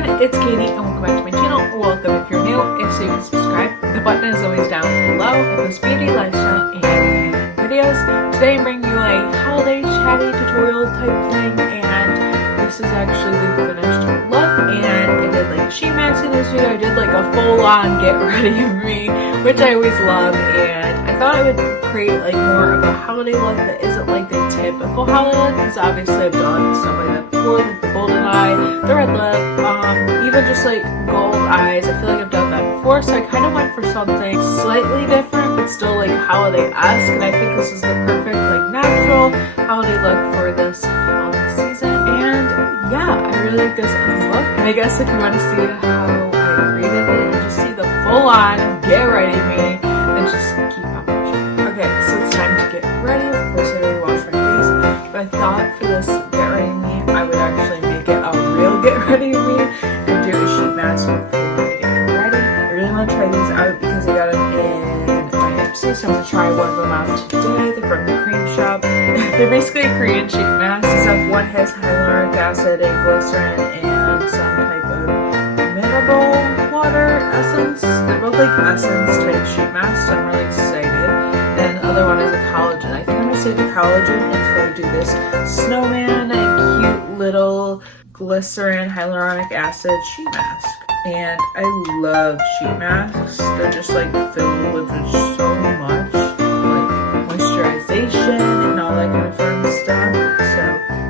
everyone, it's Katie and welcome back to my channel. Welcome if you're new. If so, you can subscribe. The button is always down below. I post beauty, lifestyle, and videos. Today I'm bringing you a holiday chatty tutorial type thing, and this is actually the finished look. And I did like a sheet mask in this video. I did like a full-on get ready of me, which I always love, and I thought I would create like more of a holiday look that isn't like the typical holiday look, because obviously I've done stuff like that before, like the golden eye, the red lip, even just like gold eyes. I feel like I've done that before, so I kind of went for something slightly different but still like holiday-esque, and I think this is the perfect like natural holiday look for this holiday season. And yeah, I really like this look, and I guess if you want to see how I created it and just see the full-on get ready me, then just keep on watching. Okay, so it's time to get ready. Of course I already washed my face, but I thought for this get ready me I would actually make it a real get ready me and do a sheet mask before I get ready. I really want to try these out because I got them in my Ipsy, so I'm going to try one of them out today. They're from the Creme shop. They're basically a Korean sheet mask, except one has hyaluronic acid and glycerin and some type of mineral water essence. They're both like essence type sheet masks, so I'm really excited. Then the other one is a collagen. I think I'm going to save the collagen until I do this snowman and cute little glycerin hyaluronic acid sheet mask. And I love sheet masks. They're just like filled with just so much like moisturization and all that kind of fun stuff. So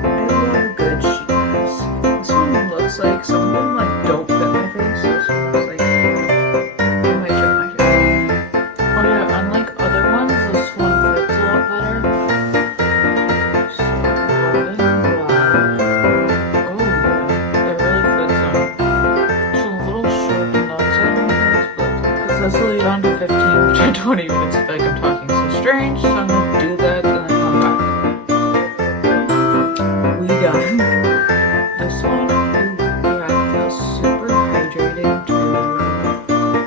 I love a good sheet mask. This one looks like some of them like don't fit my face. This one looks like it might fit my face. Oh yeah, unlike other ones, this one fits a lot better. So golden black. Oh yeah, it really fits on. It's a little short and not so nice, but because that's only down to 15 to 20 minutes. I feel like I'm talking so strange, so I'm gonna do that and then come back. We done. This one, yeah, it feels super hydrating too.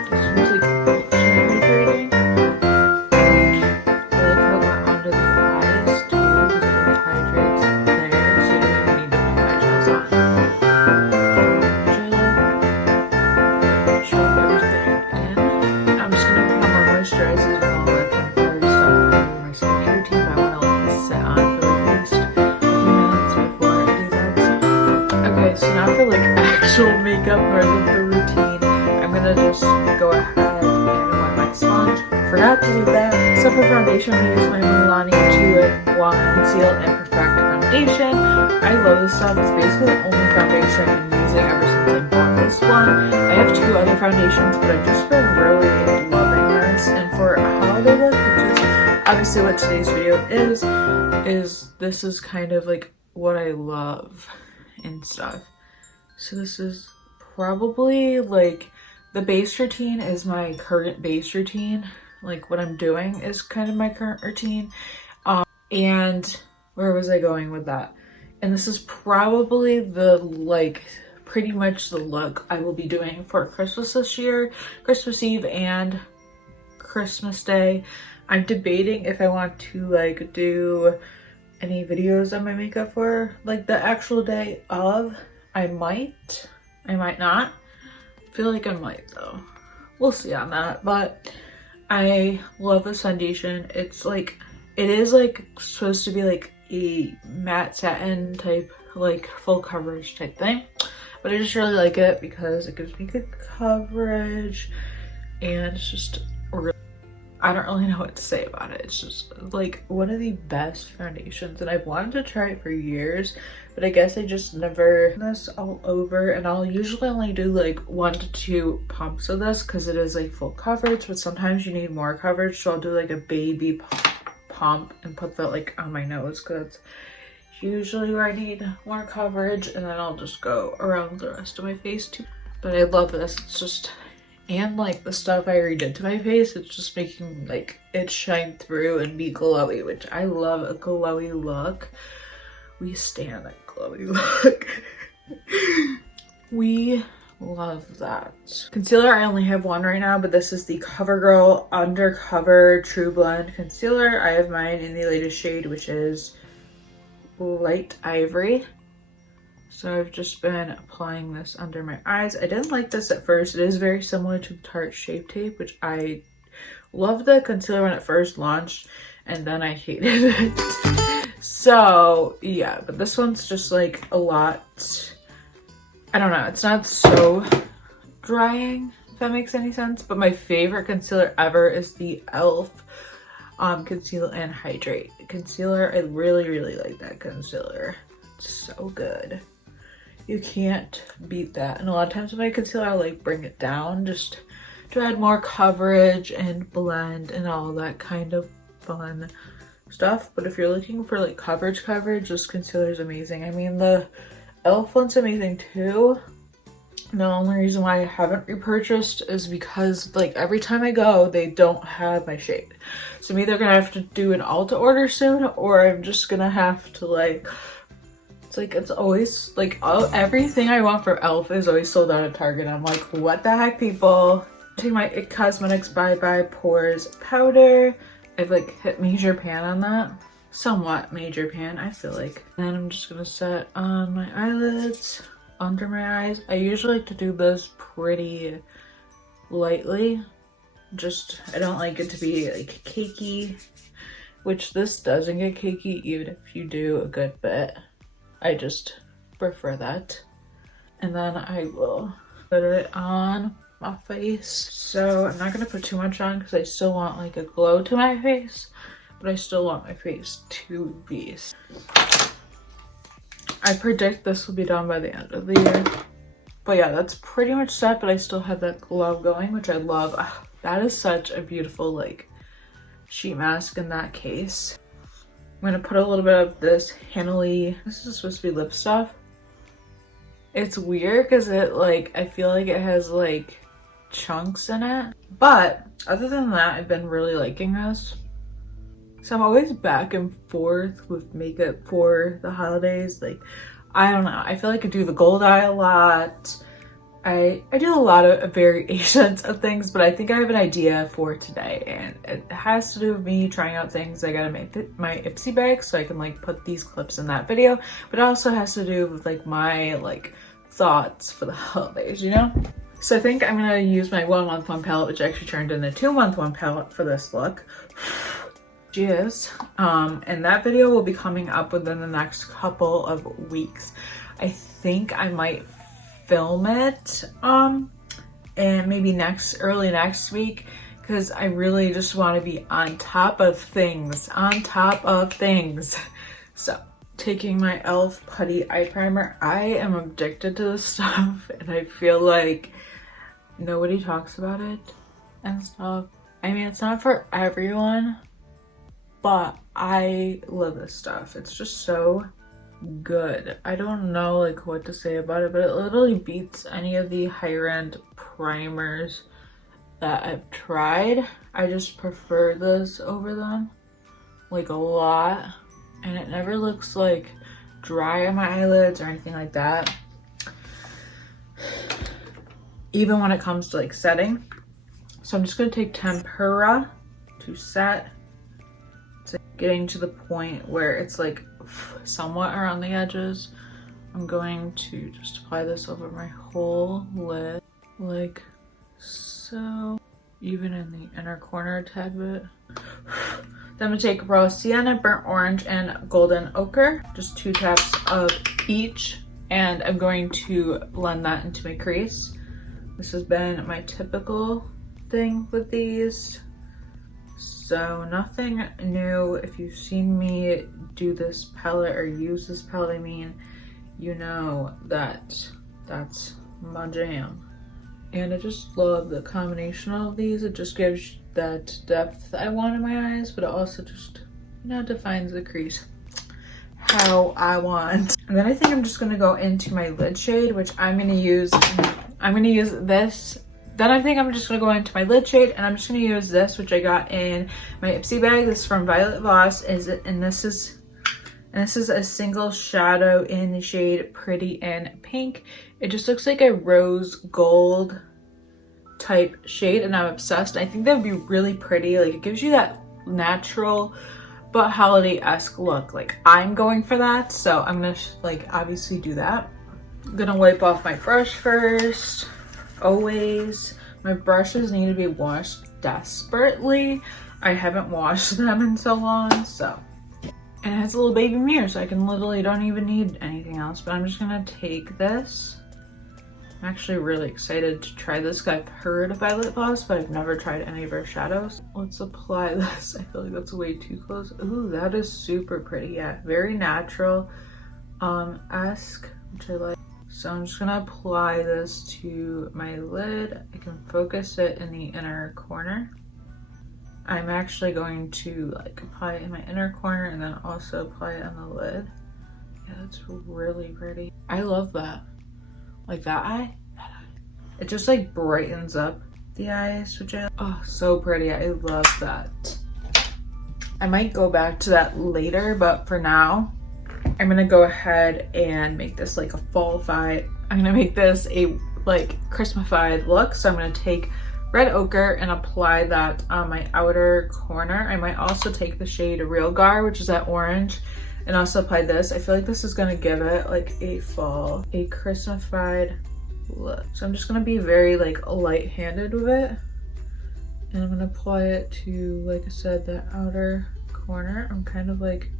This one's like ultra hydrating. I like how it went under the eyes too, because it like hydrates there, so you don't even need to put eyeshadows on. Show everything in. I'm just gonna put on my moisturizers and all that kind of other stuff for my skincare routine, but I want to let this sit on for like at least a few minutes before I do that. Okay, so now for like actual makeup part of the routine, I'm gonna just go ahead and wet my sponge. Forgot to do that. So for foundation, I'm gonna use my Milani 2-in-1 Conceal and Perfect Foundation. I love this stuff. It's basically the only foundation I'm using ever since I bought this one. I have two other foundations, but I've just been really loving this. And for a holiday look, which is obviously what today's video is this is kind of like what I love and stuff. So this is probably like the base routine is my current base routine. Like what I'm doing is kind of my current routine. And where was I going with that? And this is probably the like pretty much the look I will be doing for Christmas this year, Christmas Eve and Christmas Day. I'm debating if I want to like do any videos on my makeup for like the actual day of. I might not. I feel like I might though. We'll see on that, but I love this foundation. It's like, it is like supposed to be like a matte satin type, like full coverage type thing, but I just really like it because it gives me good coverage, and it's just really, I don't really know what to say about it. It's just like one of the best foundations, and I've wanted to try it for years, but I guess I just never this all over. And I'll usually only do like 1 to 2 pumps of this because it is like full coverage, but sometimes you need more coverage, so I'll do like a baby pump and put that like on my nose because it's usually where I need more coverage, and then I'll just go around the rest of my face too. But I love this. It's just, and like the stuff I redid to my face, it's just making like it shine through and be glowy, which I love a glowy look. We stand that glowy look. We love that. Concealer, I only have one right now, but this is the Covergirl Undercover True Blend Concealer. I have mine in the latest shade, which is Light Ivory. So I've just been applying this under my eyes. I didn't like this at first. It is very similar to Tarte Shape Tape, which I loved the concealer when it first launched, and then I hated it. So yeah, but this one's just like a lot, I don't know, it's not so drying, if that makes any sense. But my favorite concealer ever is the e.l.f. Conceal and Hydrate concealer. I really like that concealer. It's so good. You can't beat that. And a lot of times with my concealer, I'll like bring it down just to add more coverage and blend and all that kind of fun stuff. But if you're looking for like coverage, this concealer is amazing. I mean, the e.l.f. one's amazing too. The only reason why I haven't repurchased is because like every time I go, they don't have my shade. So I'm either gonna have to do an Ulta order soon, or I'm just gonna have to like, it's like, it's always like everything I want from e.l.f. is always sold out at Target. I'm like, what the heck, people? Take my IT Cosmetics Bye Bye Pores powder. I've like hit major pan on that. Somewhat major pan, I feel like. Then I'm just gonna set on my eyelids, under my eyes. I usually like to do this pretty lightly. Just, I don't like it to be like cakey, which this doesn't get cakey even if you do a good bit. I just prefer that. And then I will put it on my face. So I'm not gonna put too much on because I still want like a glow to my face, but I still want my face to be. I predict this will be done by the end of the year. But yeah, that's pretty much set, but I still have that glow going, which I love. Ugh, that is such a beautiful like sheet mask in that case. I'm gonna put a little bit of this Hanley, this is supposed to be lip stuff. It's weird because it like, I feel like it has like chunks in it. But other than that, I've been really liking this. So I'm always back and forth with makeup for the holidays. Like, I don't know. I feel like I do the gold eye a lot. I do a lot of variations of things, but I think I have an idea for today, and it has to do with me trying out things. I gotta make my Ipsy bag so I can like put these clips in that video, but it also has to do with like my like thoughts for the holidays, you know? So I think I'm gonna use my 1 month 1 palette, which actually turned into 2 month 1 palette for this look. Cheers. And that video will be coming up within the next couple of weeks. I think I might film it and maybe early next week, because I really just want to be on top of things, So taking my e.l.f. putty eye primer. I am addicted to this stuff, and I feel like nobody talks about it and stuff. I mean, it's not for everyone, but I love this stuff. It's just so good. I don't know like what to say about it, but it literally beats any of the higher end primers that I've tried. I just prefer this over them like a lot, and it never looks like dry on my eyelids or anything like that, even when it comes to like setting. So I'm just going to take tempera to set. It's getting to the point where it's like somewhat around the edges. I'm going to just apply this over my whole lid like so, even in the inner corner a tad bit. Then I'm gonna take raw sienna, burnt orange, and golden ochre, just 2 taps of each, and I'm going to blend that into my crease. This has been my typical thing with these, so nothing new. If you've seen me do this palette or use this palette, I mean, you know that that's my jam. And I just love the combination of these. It just gives that depth I want in my eyes, but it also just, you know, defines the crease how I want. And then I think I'm just gonna go into my lid shade, which I'm gonna use this. Then I think I'm just gonna go into my lid shade, and I'm just gonna use this, which I got in my Ipsy bag. This is from Voss, and this is a single shadow in the shade Pretty in Pink. It just looks like a rose gold type shade, and I'm obsessed. I think that would be really pretty. Like, it gives you that natural but holiday-esque look. Like, I'm going for that, so I'm gonna like obviously do that. I'm gonna wipe off my brush first. Always. My brushes need to be washed desperately. I haven't washed them in so long, so. And it has a little baby mirror, so I can literally don't even need anything else. But I'm just gonna take this. I'm actually really excited to try this. I've heard of Voss, but I've never tried any of her shadows. Let's apply this. I feel like that's way too close. Ooh, that is super pretty. Yeah, very natural esque, which I like. So I'm just gonna apply this to my lid. I can focus it in the inner corner. I'm actually going to like apply it in my inner corner and then also apply it on the lid. Yeah, that's really pretty. I love that. Like that eye. It just like brightens up the eyes, which so pretty. I love that. I might go back to that later, but for now, I'm gonna go ahead and make this like a fall-fied. I'm gonna make this a like Christmas-fied look. So I'm gonna take red ochre and apply that on my outer corner. I might also take the shade Real Gar, which is that orange, and also apply this. I feel like this is gonna give it like a Christmas-fied look. So I'm just gonna be very like light-handed with it. And I'm gonna apply it to, like I said, the outer corner. I'm kind of like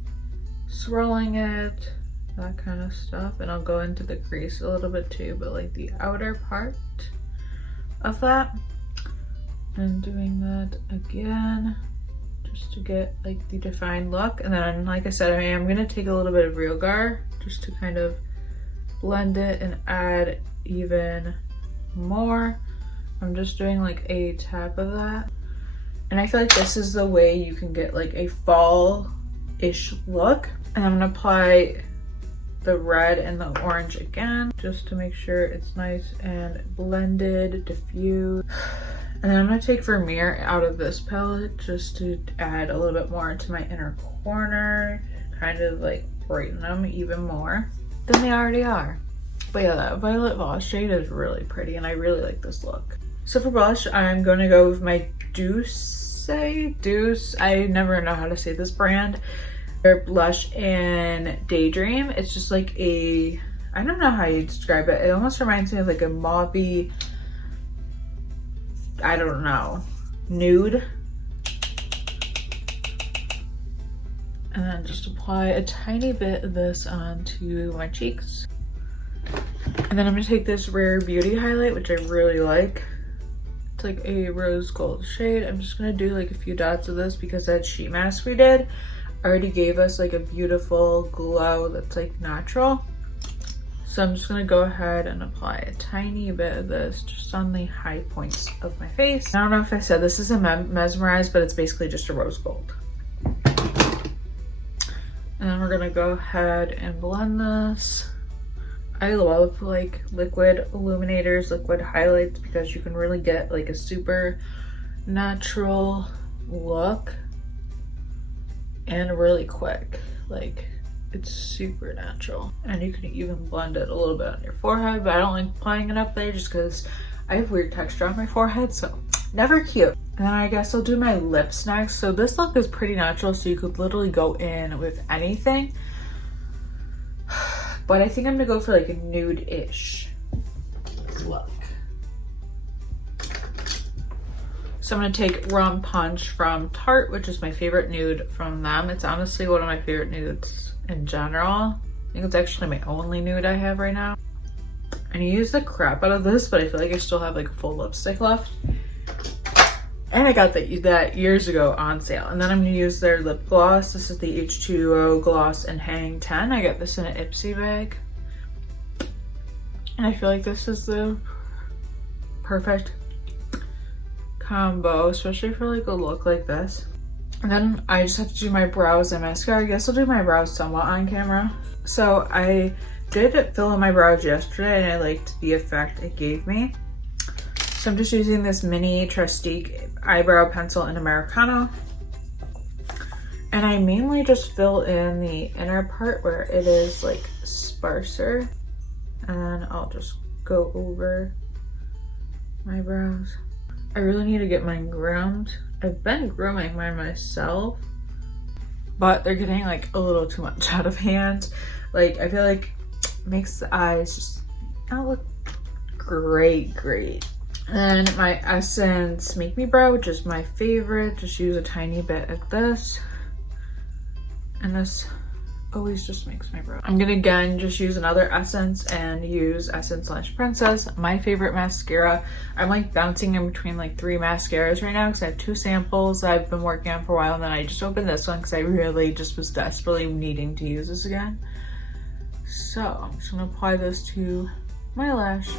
swirling it, that kind of stuff. And I'll go into the crease a little bit too, but like the outer part of that. And doing that again, just to get like the defined look. And then, like I said, I am gonna take a little bit of Real Gar just to kind of blend it and add even more. I'm just doing like a tap of that. And I feel like this is the way you can get like a fall-ish look. And I'm gonna apply the red and the orange again, just to make sure it's nice and blended, diffused. And then I'm gonna take Vermeer out of this palette just to add a little bit more into my inner corner, kind of like brighten them even more than they already are. But yeah, that Violet Voss shade is really pretty and I really like this look. So for blush, I'm gonna go with my Douccc, I never know how to say this brand. Their blush in Daydream. It's just like a, I don't know how you describe it. It almost reminds me of like a mauvey, I don't know, nude. And then just apply a tiny bit of this onto my cheeks. And then I'm gonna take this Rare Beauty highlight, which I really like. It's like a rose gold shade. I'm just gonna do like a few dots of this because that sheet mask we did already gave us like a beautiful glow that's like natural. So I'm just gonna go ahead and apply a tiny bit of this just on the high points of my face. I don't know if I said this is a mesmerize, but it's basically just a rose gold. And then we're gonna go ahead and blend this. I love like liquid illuminators, liquid highlights, because you can really get like a super natural look and really quick. Like it's super natural, and you can even blend it a little bit on your forehead, but I don't like applying it up there just because I have weird texture on my forehead, so never cute. And then I guess I'll do my lips next. So this look is pretty natural, so you could literally go in with anything, but I think I'm gonna go for like a nude-ish look. So I'm gonna take Rum Punch from Tarte, which is my favorite nude from them. It's honestly one of my favorite nudes in general. I think it's actually my only nude I have right now. And I use the crap out of this, but I feel like I still have like a full lipstick left. And I got that years ago on sale. And then I'm gonna use their lip gloss. This is the H2O Gloss and Hang 10. I got this in an Ipsy bag. And I feel like this is the perfect combo, especially for like a look like this. And then I just have to do my brows and mascara. I guess I'll do my brows somewhat on camera. So I did fill in my brows yesterday and I liked the effect it gave me. So I'm just using this mini Tresqiue eyebrow pencil in Americano. And I mainly just fill in the inner part where it is like sparser. And then I'll just go over my brows. I really need to get mine groomed. I've been grooming mine myself, but they're getting like a little too much out of hand. Like I feel like it makes the eyes just That look great. And my Essence Make Me Brow, which is my favorite. Just use a tiny bit of this. And this always just makes my brow. I'm gonna again just use another Essence and use Essence Lash Princess, my favorite mascara. I'm like bouncing in between like 3 mascaras right now because I have 2 samples that I've been working on for a while, and then I just opened this one because I really just was desperately needing to use this again. So I'm just gonna apply this to my lash.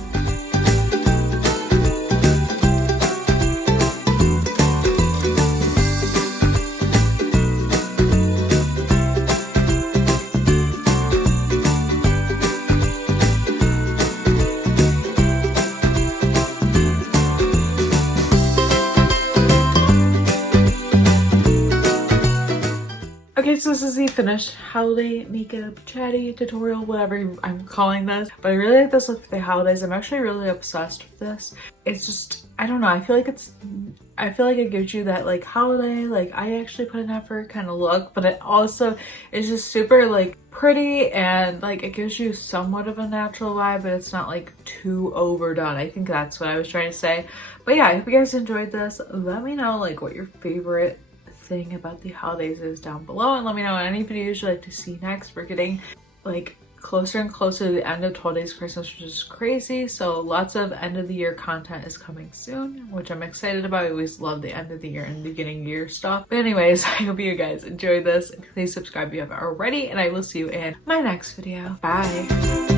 Okay, so this is the finished holiday makeup chatty tutorial, whatever I'm calling this. But I really like this look for the holidays. I'm actually really obsessed with this. It's just, I don't know, I feel like it gives you that like holiday, like I actually put an effort kind of look, but it also is just super like pretty, and like it gives you somewhat of a natural vibe, but it's not like too overdone. I think that's what I was trying to say. But yeah, I hope you guys enjoyed this. Let me know like what your favorite thing about the holidays is down below, and let me know any videos you'd like to see next. We're getting like closer and closer to the end of 12 Days Christmas, which is crazy, so lots of end of the year content is coming soon, which I'm excited about. I always love the end of the year and beginning year stuff. But anyways, I hope you guys enjoyed this. Please subscribe if you haven't already, and I will see you in my next video. Bye.